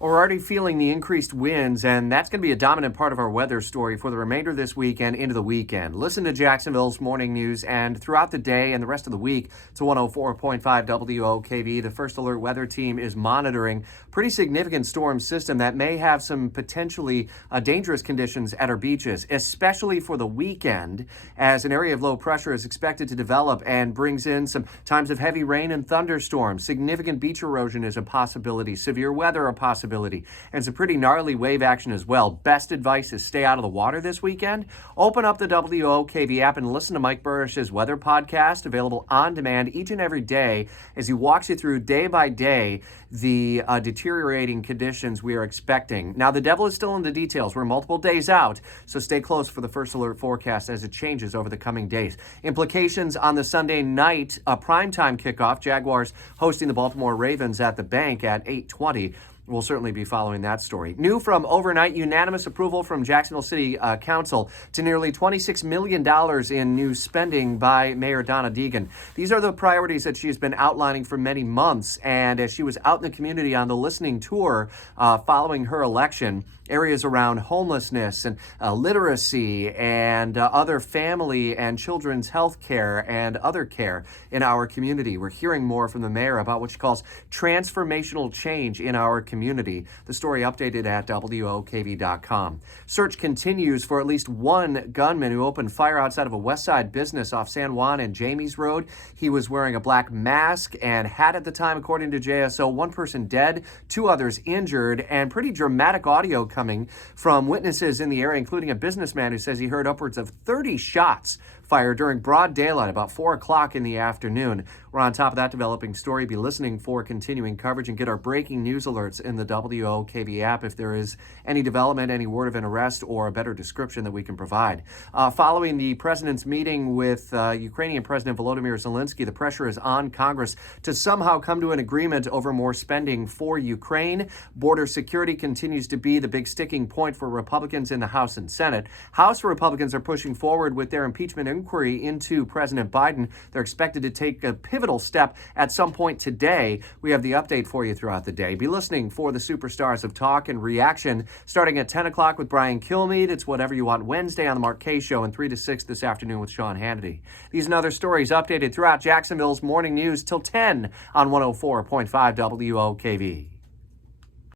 We're already feeling the increased winds, and that's going to be a dominant part of our weather story for the remainder of this week and into the weekend. Listen to Jacksonville's morning news, and throughout the day and the rest of the week to 104.5 WOKV. The First Alert Weather Team is monitoring pretty significant storm system that may have some potentially dangerous conditions at our beaches, especially for the weekend, as an area of low pressure is expected to develop and brings in some times of heavy rain and thunderstorms. Significant beach erosion is a possibility, severe weather a possibility, and some pretty gnarly wave action as well. Best advice is stay out of the water this weekend. Open up the WOKV app and listen to Mike Burrish's weather podcast, available on demand each and every day as he walks you through day by day the deteriorating conditions we are expecting. Now, the devil is still in the details. We're multiple days out, so stay close for the First Alert forecast as it changes over the coming days. Implications on the Sunday night primetime kickoff. Jaguars hosting the Baltimore Ravens at the Bank at 8:20. We'll certainly be following that story. New from overnight, unanimous approval from Jacksonville City Council to nearly $26 million in new spending by Mayor Donna Deegan. These are the priorities that she's been outlining for many months, and as she was out in the community on the listening tour following her election, areas around homelessness and literacy and other family and children's health care and other care in our community. We're hearing more from the mayor about what she calls transformational change in our community. The story updated at WOKV.com. Search continues for at least one gunman who opened fire outside of a West Side business off San Juan and Jamies Road. He was wearing a black mask and hat at the time, according to JSO. One person dead, two others injured, and pretty dramatic audio coming from witnesses in the area, including a businessman who says he heard upwards of 30 shots fired during broad daylight about 4 o'clock in the afternoon. We're on top of that developing story. Be listening for continuing coverage and get our breaking news alerts in the WOKV app if there is any development, any word of an arrest, or a better description that we can provide. Following the president's meeting with Ukrainian President Volodymyr Zelensky, the pressure is on Congress to somehow come to an agreement over more spending for Ukraine. Border security continues to be the big sticking point for Republicans in the House and Senate. House Republicans are pushing forward with their impeachment inquiry into President Biden. They're expected to take a pivotal step at some point today. We have the update for you throughout the day. Be listening for the superstars of talk and reaction starting at 10 o'clock with Brian Kilmeade. It's Whatever You Want Wednesday on the Mark Kaye Show, and 3 to 6 this afternoon with Sean Hannity. These and other stories updated throughout Jacksonville's morning news till 10 on 104.5 WOKV.